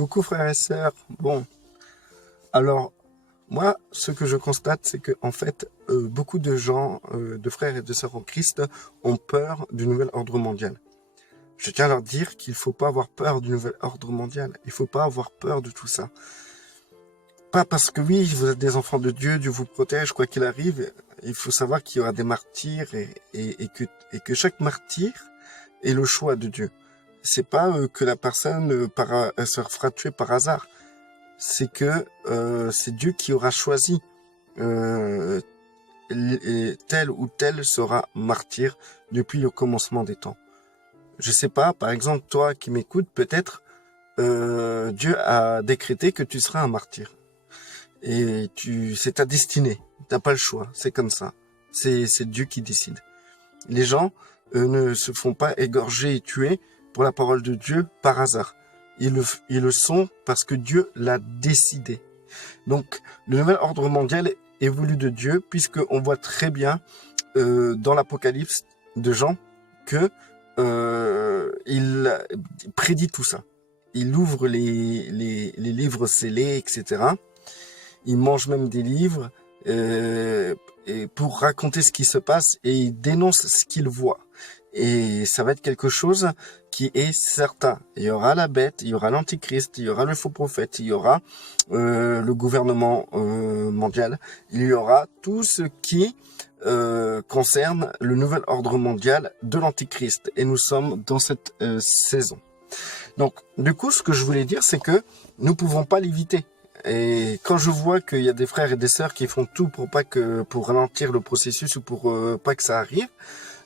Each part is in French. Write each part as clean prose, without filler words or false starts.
Coucou frères et sœurs. Bon, alors moi, ce que je constate, c'est que en fait, beaucoup de gens, de frères et de sœurs en Christ, ont peur du nouvel ordre mondial. Je tiens à leur dire qu'il faut pas avoir peur du nouvel ordre mondial. Il faut pas avoir peur de tout ça. Pas parce que oui, vous êtes des enfants de Dieu, Dieu vous protège, quoi qu'il arrive. Il faut savoir qu'il y aura des martyrs et que chaque martyr est le choix de Dieu. C'est pas que la personne elle se fera tuer par hasard. C'est que c'est Dieu qui aura choisi euh, tel ou tel sera martyr depuis le commencement des temps. Je sais pas, par exemple, toi qui m'écoutes, peut-être Dieu a décrété que tu seras un martyr. Et c'est ta destinée. T'as pas le choix. C'est comme ça. C'est Dieu qui décide. Les gens ne se font pas égorger et tuer pour la parole de Dieu par hasard. Ils le sont parce que Dieu l'a décidé. Donc, le nouvel ordre mondial est voulu de Dieu, puisque on voit très bien dans l'Apocalypse de Jean que il prédit tout ça. Il ouvre les livres scellés, etc. Il mange même des livres et pour raconter ce qui se passe, et il dénonce ce qu'il voit. Et ça va être quelque chose qui est certain. Il y aura la bête, il y aura l'antichrist, il y aura le faux prophète, il y aura le gouvernement mondial, il y aura tout ce qui concerne le nouvel ordre mondial de l'antichrist. Et nous sommes dans cette saison. Donc, du coup, ce que je voulais dire, c'est que nous pouvons pas l'éviter. Et quand je vois qu'il y a des frères et des sœurs qui font tout pour ralentir le processus ou pour pas que ça arrive,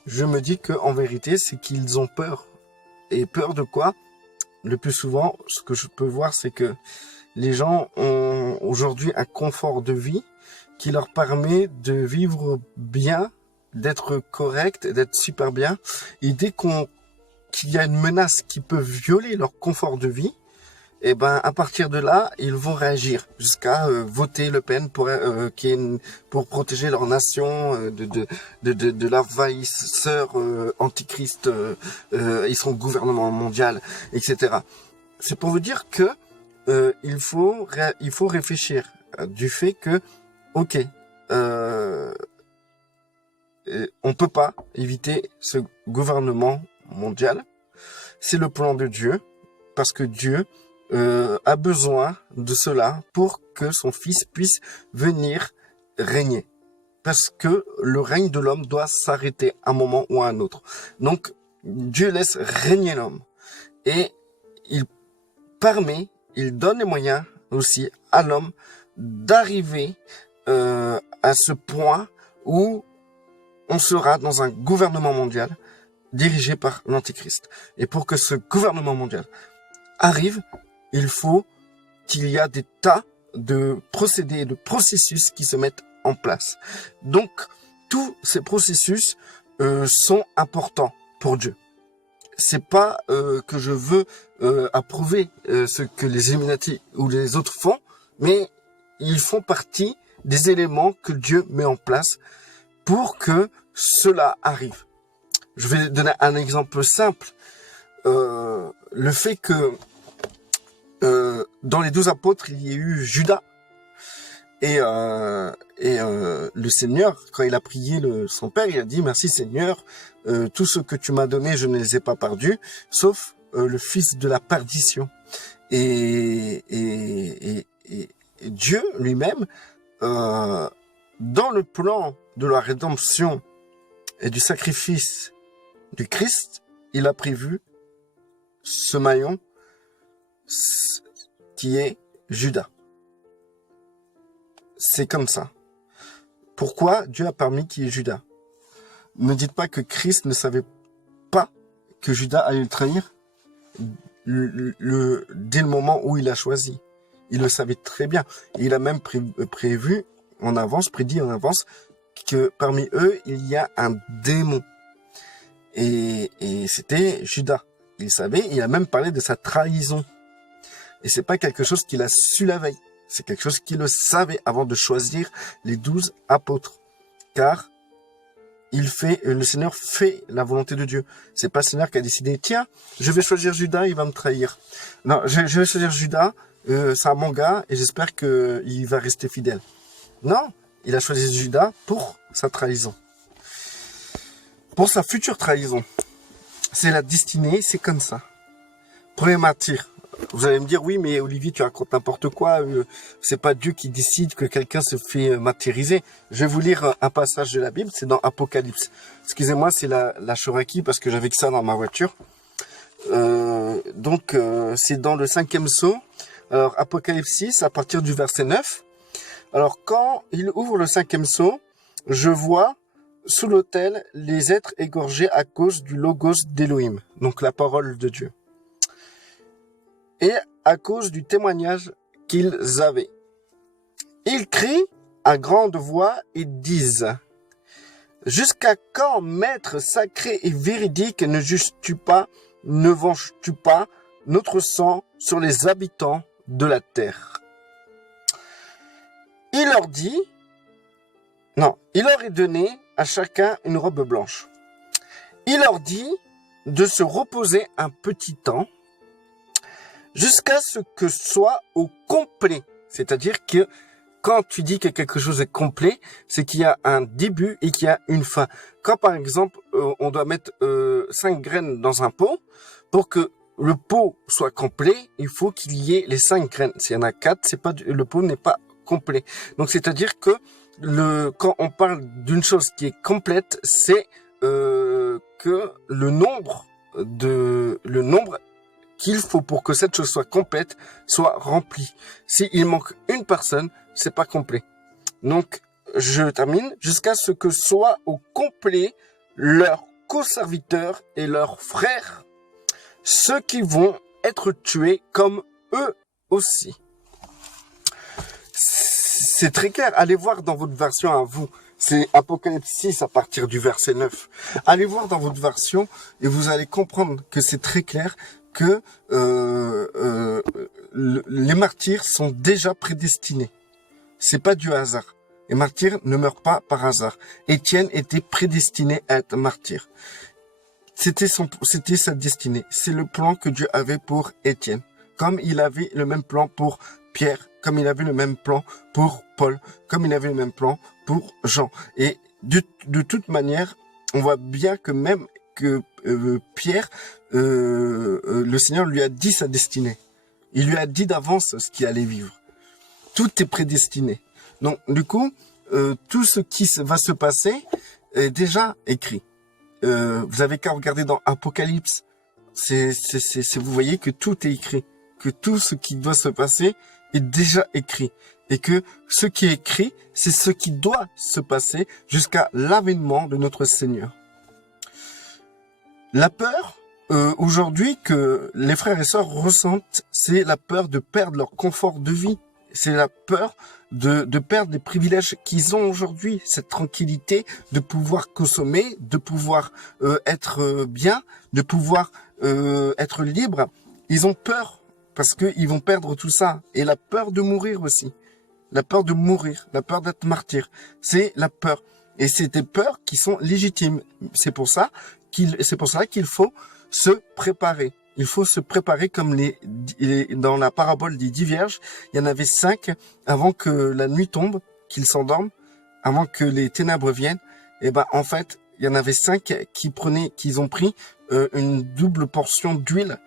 je me dis que en vérité, c'est qu'ils ont peur. Et peur de quoi? Le plus souvent, ce que je peux voir, c'est que les gens ont aujourd'hui un confort de vie qui leur permet de vivre bien, d'être correct, d'être super bien. Et dès qu'il y a une menace qui peut violer leur confort de vie, et ben à partir de là, ils vont réagir jusqu'à voter Le Pen pour protéger leur nation de l'envahisseur antichrist et son gouvernement mondial, etc. C'est pour vous dire que il faut réfléchir du fait que ok, on peut pas éviter ce gouvernement mondial. C'est le plan de Dieu, parce que Dieu a besoin de cela pour que son fils puisse venir régner. Parce que le règne de l'homme doit s'arrêter à un moment ou à un autre. Donc, Dieu laisse régner l'homme. Et il donne les moyens aussi à l'homme d'arriver à ce point où on sera dans un gouvernement mondial dirigé par l'Antichrist. Et pour que ce gouvernement mondial arrive, il faut qu'il y a des tas de procédés et de processus qui se mettent en place. Donc, tous ces processus sont importants pour Dieu. C'est pas que je veux approuver ce que les Illuminati ou les autres font, mais ils font partie des éléments que Dieu met en place pour que cela arrive. Je vais donner un exemple simple. Le fait que dans les 12 apôtres, il y a eu Judas et le Seigneur, quand il a prié son Père, il a dit merci Seigneur, tout ce que tu m'as donné, je ne les ai pas perdus, sauf le fils de la perdition. Et Dieu lui-même, dans le plan de la rédemption et du sacrifice du Christ, il a prévu ce maillon qui est Judas. C'est comme ça. Pourquoi Dieu a permis qu'il y ait Judas? Ne dites pas que Christ ne savait pas que Judas allait le trahir dès le moment où il a choisi. Il le savait très bien. Il a même prédit en avance que parmi eux, il y a un démon. Et c'était Judas. Il savait, il a même parlé de sa trahison. Et c'est pas quelque chose qu'il a su la veille. C'est quelque chose qu'il le savait avant de choisir les 12 apôtres. Car le Seigneur fait la volonté de Dieu. C'est pas le Seigneur qui a décidé, tiens, je vais choisir Judas, il va me trahir. Non, je vais choisir Judas, c'est un bon gars, et j'espère qu'il va rester fidèle. Non, il a choisi Judas pour sa trahison. Pour sa future trahison. C'est la destinée, c'est comme ça. Premier martyr. Vous allez me dire, oui, mais Olivier, tu racontes n'importe quoi. C'est pas Dieu qui décide que quelqu'un se fait martyriser. Je vais vous lire un passage de la Bible, c'est dans Apocalypse. Excusez-moi, c'est la Choraki parce que j'avais que ça dans ma voiture. Donc, c'est dans le 5e psaume. Alors, Apocalypse 6, à partir du verset 9. Alors, quand il ouvre le 5e psaume, je vois sous l'autel les êtres égorgés à cause du logos d'Élohim, donc la parole de Dieu. Et à cause du témoignage qu'ils avaient. Ils crient à grande voix et disent « Jusqu'à quand, maître sacré et véridique, ne juges-tu pas, ne venges-tu pas notre sang sur les habitants de la terre ?» Il leur dit, non, il leur est donné à chacun une robe blanche. Il leur dit de se reposer un petit temps, jusqu'à ce que soit au complet. C'est-à-dire que quand tu dis que quelque chose est complet, c'est qu'il y a un début et qu'il y a une fin. Quand par exemple, on doit mettre 5 graines dans un pot, pour que le pot soit complet, il faut qu'il y ait les 5 graines. S'il y en a 4, le pot n'est pas complet. Donc c'est-à-dire que quand on parle d'une chose qui est complète, c'est que le nombre qu'il faut pour que cette chose soit complète soit rempli. S'il manque une personne, c'est pas complet. Donc, je termine jusqu'à ce que soient au complet leurs co-serviteurs et leurs frères, ceux qui vont être tués comme eux aussi. C'est très clair. Allez voir dans votre version à vous. C'est Apocalypse 6 à partir du verset 9. Allez voir dans votre version et vous allez comprendre que c'est très clair que les martyrs sont déjà prédestinés. C'est pas du hasard. Les martyrs ne meurent pas par hasard. Étienne était prédestiné à être martyr. C'était sa destinée. C'est le plan que Dieu avait pour Étienne. Comme il avait le même plan pour Pierre, comme il avait le même plan pour Paul, comme il avait le même plan pour Jean. Et de toute manière, on voit bien que même que Pierre, le Seigneur lui a dit sa destinée. Il lui a dit d'avance ce qu'il allait vivre. Tout est prédestiné. Donc, du coup, tout ce qui va se passer est déjà écrit. Vous avez qu'à regarder dans Apocalypse. Vous voyez que tout est écrit. Que tout ce qui doit se passer est déjà écrit. Et que ce qui est écrit, c'est ce qui doit se passer jusqu'à l'avènement de notre Seigneur. La peur, aujourd'hui, que les frères et sœurs ressentent, c'est la peur de perdre leur confort de vie. C'est la peur de perdre les privilèges qu'ils ont aujourd'hui. Cette tranquillité de pouvoir consommer, de pouvoir être bien, de pouvoir être libre. Ils ont peur parce qu'ils vont perdre tout ça. Et la peur de mourir aussi. La peur de mourir, la peur d'être martyr. C'est la peur. Et c'est des peurs qui sont légitimes. C'est pour ça qu'il faut se préparer. Il faut se préparer comme dans la parabole des 10 vierges. Il y en avait 5 avant que la nuit tombe, qu'ils s'endorment, avant que les ténèbres viennent. Et ben, en fait, il y en avait 5 qui ont pris une double portion d'huile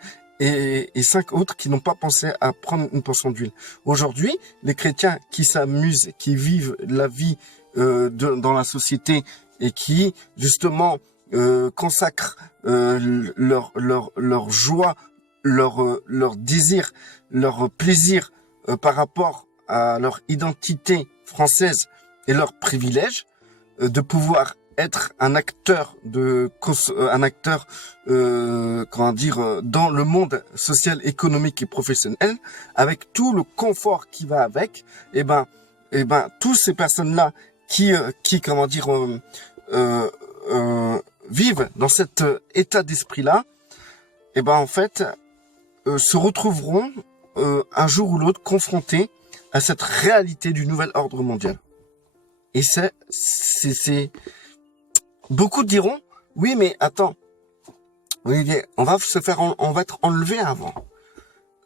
et 5 autres qui n'ont pas pensé à prendre une portion d'huile. Aujourd'hui, les chrétiens qui s'amusent, qui vivent la vie dans la société et qui, justement, consacrent leur joie, leur désir, leur plaisir par rapport à leur identité française et leur privilège de pouvoir être un acteur dans le monde social, économique et professionnel, avec tout le confort qui va avec. Et ben tous ces personnes-là qui vivent dans cet état d'esprit-là, et ben en fait se retrouveront un jour ou l'autre confrontés à cette réalité du nouvel ordre mondial. Et Beaucoup diront, oui, mais attends, Olivier, on va être enlevé avant.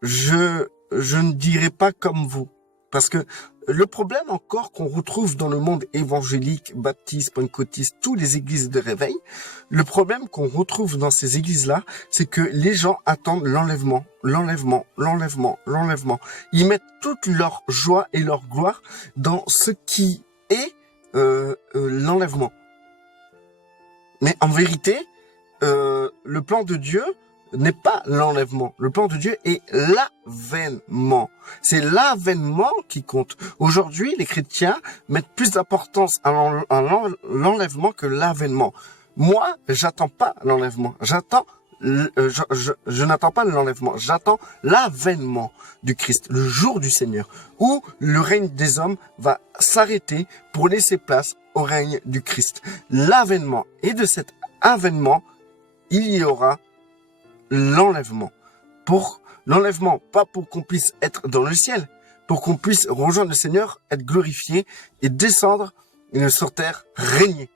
Je ne dirai pas comme vous. Parce que le problème encore qu'on retrouve dans le monde évangélique, baptiste, pentecôtiste, toutes les églises de réveil, le problème qu'on retrouve dans ces églises-là, c'est que les gens attendent l'enlèvement, l'enlèvement, l'enlèvement, l'enlèvement. Ils mettent toute leur joie et leur gloire dans ce qui est l'enlèvement. Mais en vérité, le plan de Dieu n'est pas l'enlèvement. Le plan de Dieu est l'avènement. C'est l'avènement qui compte. Aujourd'hui, les chrétiens mettent plus d'importance à l'enlèvement que l'avènement. Moi, j'attends pas l'enlèvement. Je n'attends pas l'enlèvement. J'attends l'avènement du Christ, le jour du Seigneur, où le règne des hommes va s'arrêter pour laisser place au règne du Christ. L'avènement. Et de cet avènement, il y aura l'enlèvement. Pour l'enlèvement, pas pour qu'on puisse être dans le ciel, pour qu'on puisse rejoindre le Seigneur, être glorifié et descendre sur terre, régner.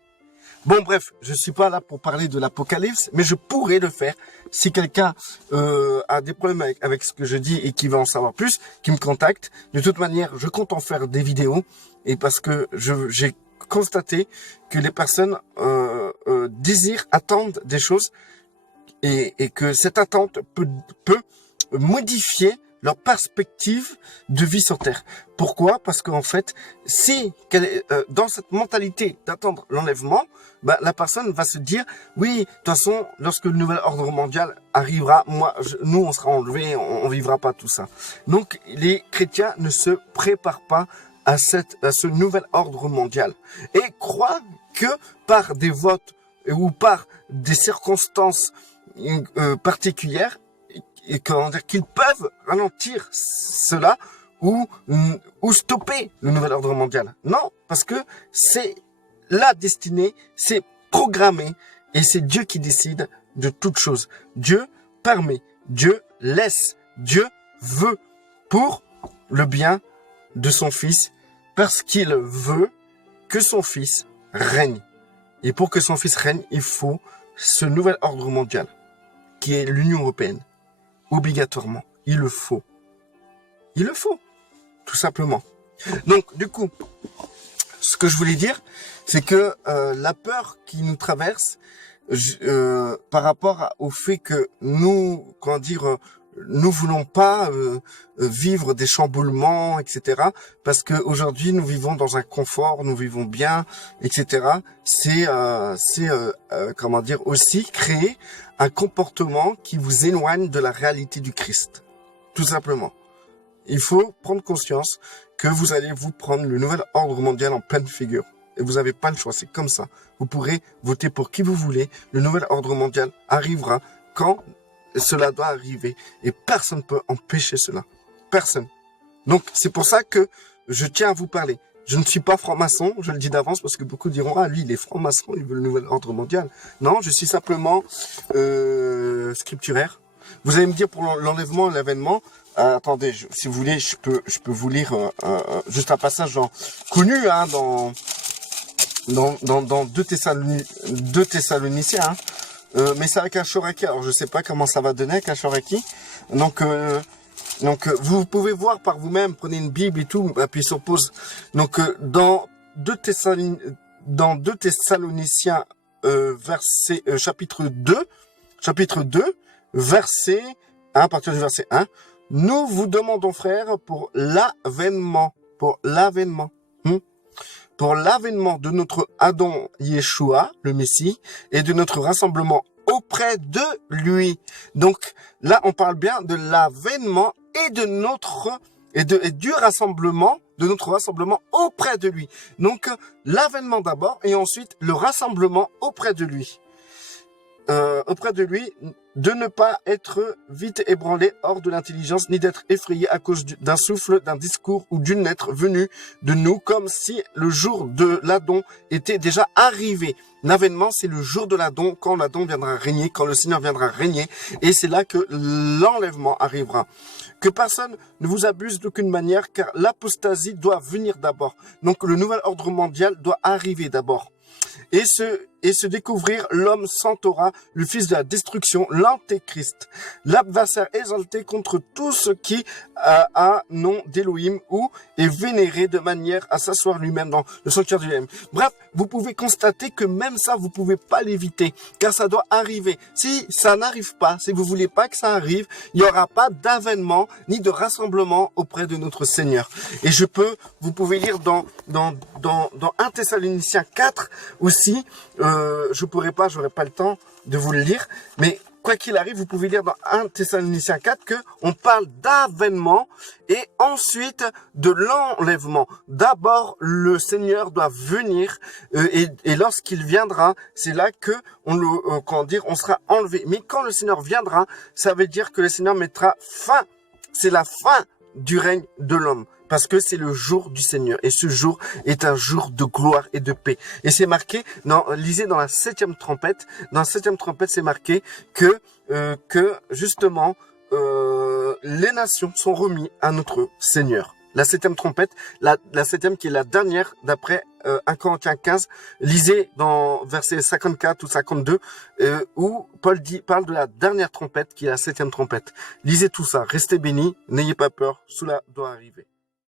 Bon, bref, je suis pas là pour parler de l'Apocalypse, mais je pourrais le faire. Si quelqu'un a des problèmes avec ce que je dis et qui veut en savoir plus, qui me contacte. De toute manière, je compte en faire des vidéos, et parce que j'ai constaté que les personnes désirent, attendent des choses, et que cette attente peut modifier leur perspective de vie sur Terre. Pourquoi? Parce qu'en fait, si dans cette mentalité d'attendre l'enlèvement, la personne va se dire, oui, de toute façon, lorsque le nouvel ordre mondial arrivera, nous, on sera enlevés, on vivra pas tout ça. Donc, les chrétiens ne se préparent pas à ce nouvel ordre mondial et croient que par des votes ou par des circonstances particulières, et qu'ils peuvent ralentir cela ou stopper le nouvel ordre mondial. Non, parce que c'est la destinée, c'est programmé, et c'est Dieu qui décide de toutes choses. Dieu permet, Dieu laisse, Dieu veut pour le bien de son Fils, parce qu'il veut que son Fils règne. Et pour que son Fils règne, il faut ce nouvel ordre mondial, qui est l'Union européenne. Obligatoirement, il le faut. Il le faut, tout simplement. Donc, du coup, ce que je voulais dire, c'est que la peur qui nous traverse, par rapport au fait que nous, nous voulons pas vivre des chamboulements, etc. Parce que aujourd'hui, nous vivons dans un confort, nous vivons bien, etc. C'est aussi créer un comportement qui vous éloigne de la réalité du Christ. Tout simplement. Il faut prendre conscience que vous allez vous prendre le nouvel ordre mondial en pleine figure. Et vous n'avez pas le choix, c'est comme ça. Vous pourrez voter pour qui vous voulez. Le nouvel ordre mondial arrivera quand cela doit arriver. Et personne ne peut empêcher cela. Personne. Donc, c'est pour ça que je tiens à vous parler. Je ne suis pas franc-maçon, je le dis d'avance, parce que beaucoup diront, ah, lui, il est franc-maçon, il veut le nouvel ordre mondial. Non, je suis simplement scripturaire. Vous allez me dire pour l'enlèvement et l'avènement, attendez, si vous voulez, je peux vous lire juste un passage connu dans 2 Thessaloniciens. Hein. Mais c'est avec un Shoraki, alors je sais pas comment ça va donner avec un Shoraki. Donc, vous pouvez voir par vous-même, prenez une Bible et tout, appuyez sur pause. Donc, dans 2 Thessaloniciens, chapitre 2, verset 1, à partir du verset 1, nous vous demandons, frères, pour l'avènement de notre Adon Yeshua, le Messie, et de notre rassemblement auprès de lui. Donc, là, on parle bien de l'avènement et du rassemblement, de notre rassemblement auprès de lui. Donc, l'avènement d'abord, et ensuite, le rassemblement auprès de lui. De ne pas être vite ébranlé hors de l'intelligence, ni d'être effrayé à cause d'un souffle, d'un discours ou d'une lettre venue de nous, comme si le jour de l'Adon était déjà arrivé. L'avènement, c'est le jour de l'Adon, quand l'Adon viendra régner, quand le Seigneur viendra régner, et c'est là que l'enlèvement arrivera. Que personne ne vous abuse d'aucune manière, car l'apostasie doit venir d'abord. Donc le nouvel ordre mondial doit arriver d'abord. Et et se découvrir l'homme sans Torah, le fils de la destruction, l'antéchrist, l'adversaire exalté contre tout ce qui a nom d'Élohim ou est vénéré de manière à s'asseoir lui-même dans le sanctuaire du Elohim. Bref, vous pouvez constater que même ça, vous pouvez pas l'éviter, car ça doit arriver. Si ça n'arrive pas, si vous voulez pas que ça arrive, il n'y aura pas d'avènement ni de rassemblement auprès de notre Seigneur. Et vous pouvez lire dans 1 Thessaloniciens 4 aussi, j'aurais pas le temps de vous le lire, mais quoi qu'il arrive, vous pouvez lire dans 1 Thessaloniciens 4 que on parle d'avènement et ensuite de l'enlèvement. D'abord, le Seigneur doit venir et lorsqu'il viendra, c'est là que on sera enlevé. Mais quand le Seigneur viendra, ça veut dire que le Seigneur mettra fin. C'est la fin du règne de l'homme. Parce que c'est le jour du Seigneur. Et ce jour est un jour de gloire et de paix. Et c'est marqué, lisez dans la 7e trompette. Dans la 7e trompette, c'est marqué que justement, les nations sont remises à notre Seigneur. La 7e trompette, la 7e qui est la dernière d'après 1 Corinthiens 15. Lisez dans versets 54 ou 52 où Paul parle de la dernière trompette qui est la 7e trompette. Lisez tout ça. Restez bénis. N'ayez pas peur. Cela doit arriver.